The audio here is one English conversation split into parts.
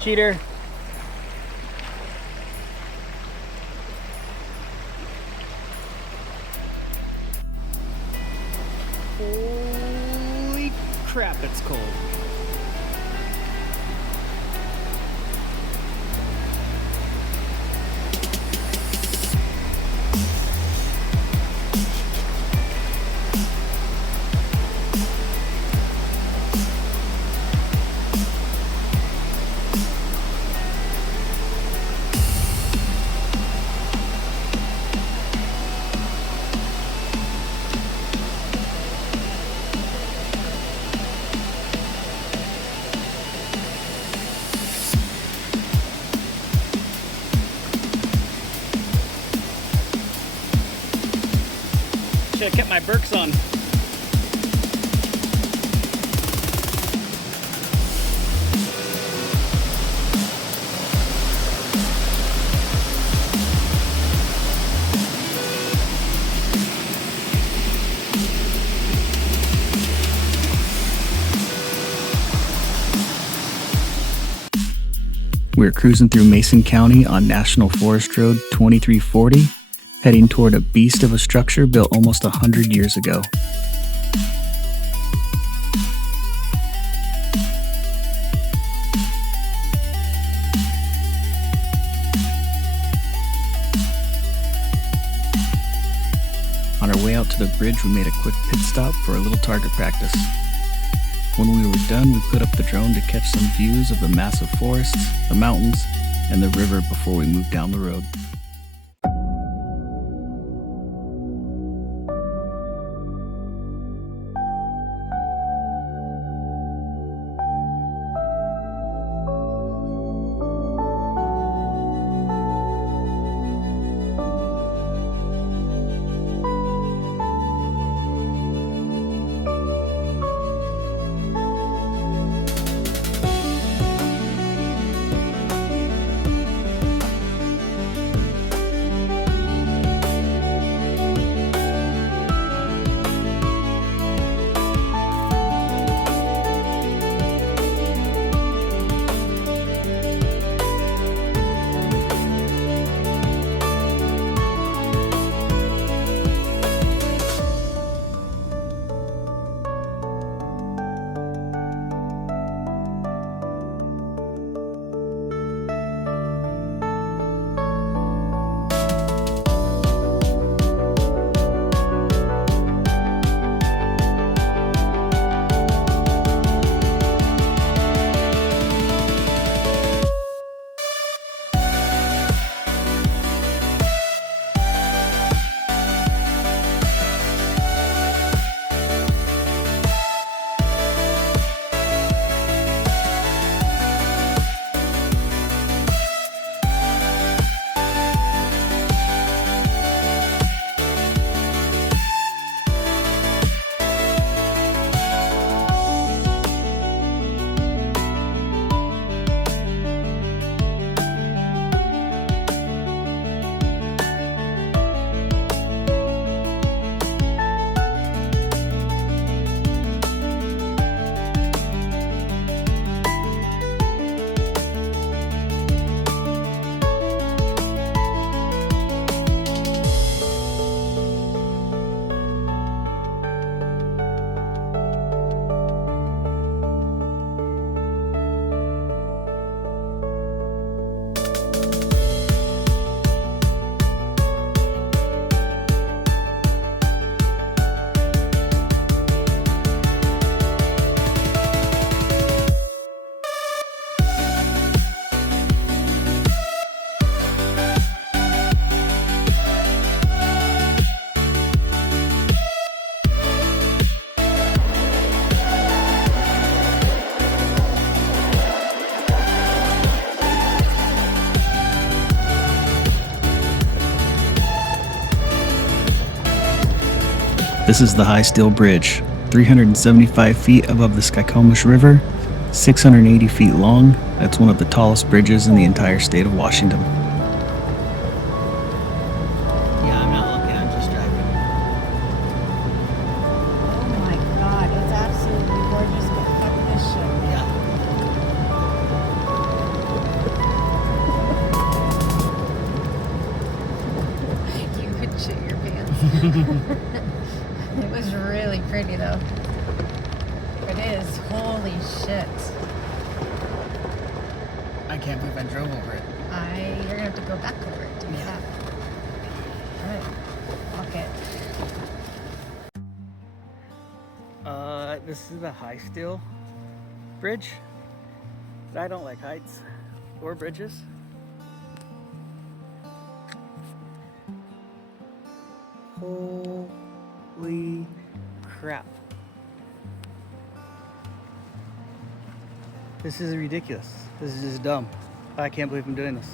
Cheater. Holy crap, it's cold. Should have kept my Birks on. We're cruising through Mason County on National Forest Road 2340, heading toward a beast of a structure built almost 100 years ago. On our way out to the bridge, we made a quick pit stop for a little target practice. When we were done, we put up the drone to catch some views of the massive forests, the mountains, and the river before we moved down the road. This is the High Steel Bridge, 375 feet above the Skokomish River, 680 feet long. That's one of the tallest bridges in the entire state of Washington. Yeah, I'm not looking, I'm just driving. Oh my god, it's absolutely gorgeous. But fuck this shit. Yeah. It was really pretty though. It is. Holy shit. I can't believe I drove over it. You're gonna have to go back over it to get back. Alright. Okay. This is the High Steel Bridge. I don't like heights or bridges. Holy crap. This is ridiculous. This is just dumb. I can't believe I'm doing this.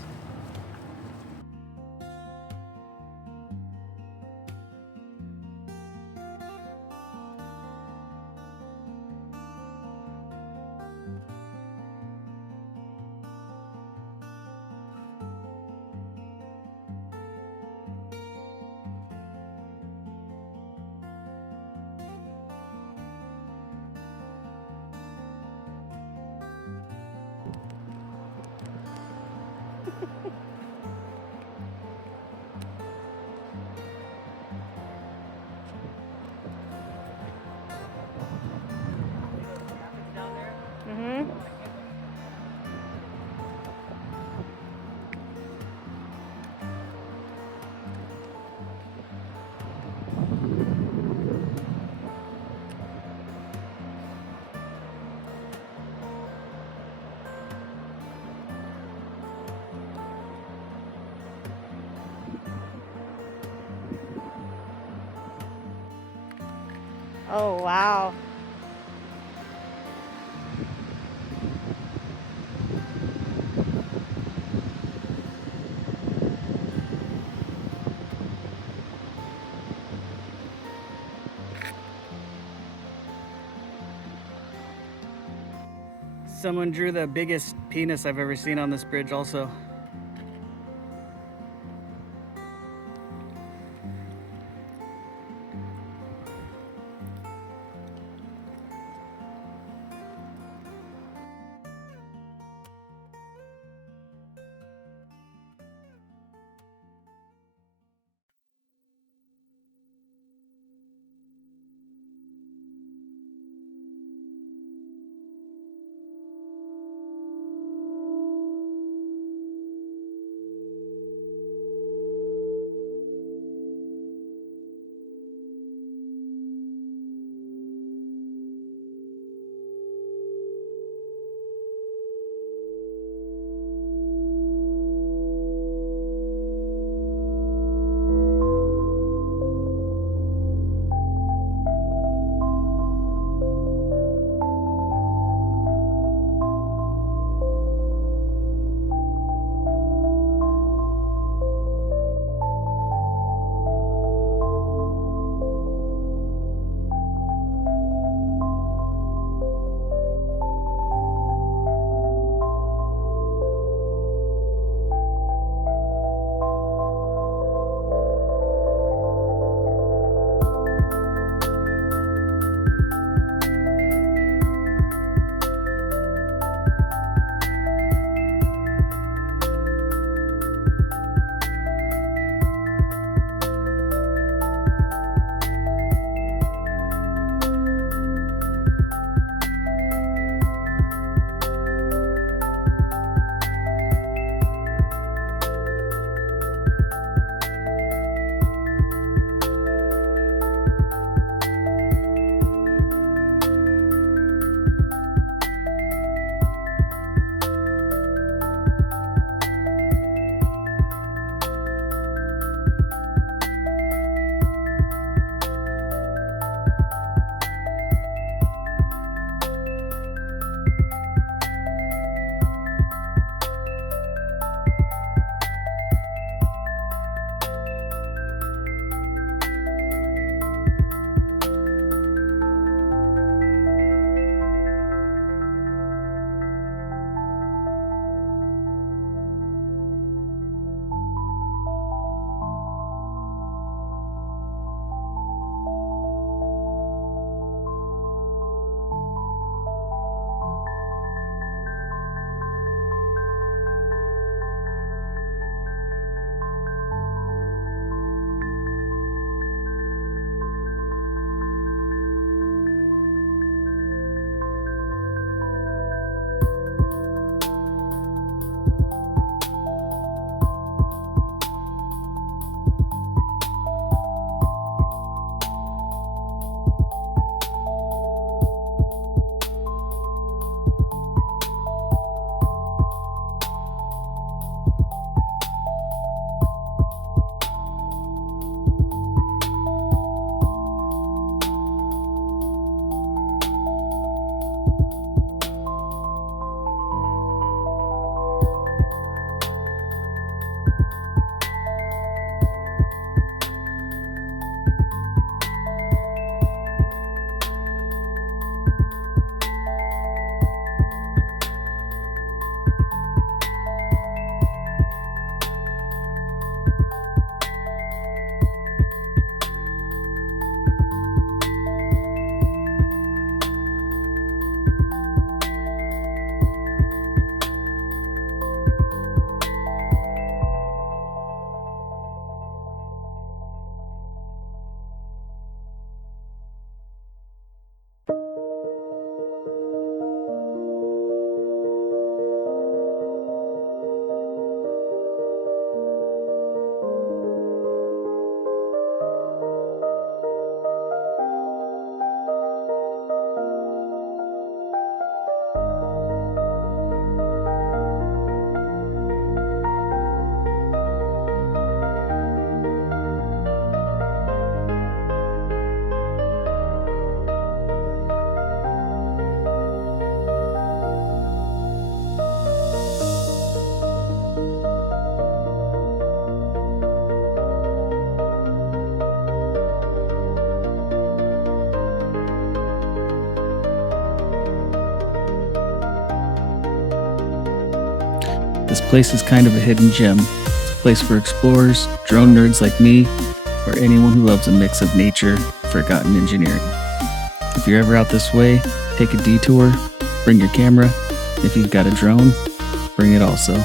Mm-hmm. Oh, wow. Someone drew the biggest penis I've ever seen on this bridge also. This place is kind of a hidden gem. It's a place for explorers, drone nerds like me, or anyone who loves a mix of nature, forgotten engineering. If you're ever out this way, take a detour, bring your camera. If you've got a drone, bring it also.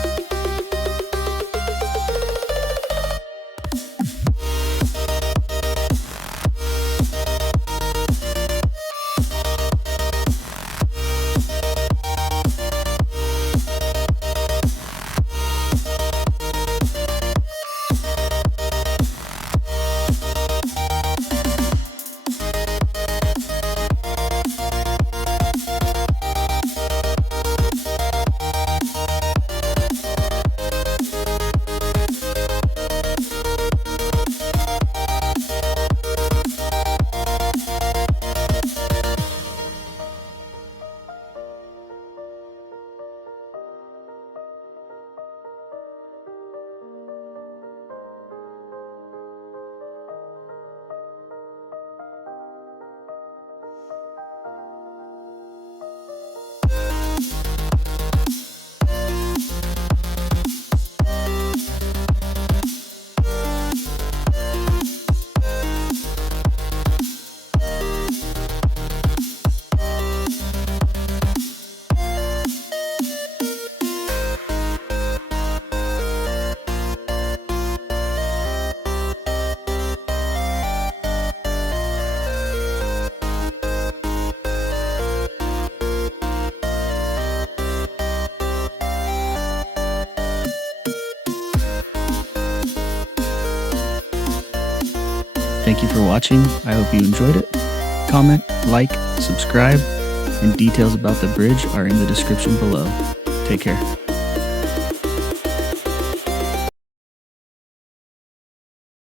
Thank you for watching. I hope you enjoyed it. Comment, like, subscribe, and details about the bridge are in the description below. Take care.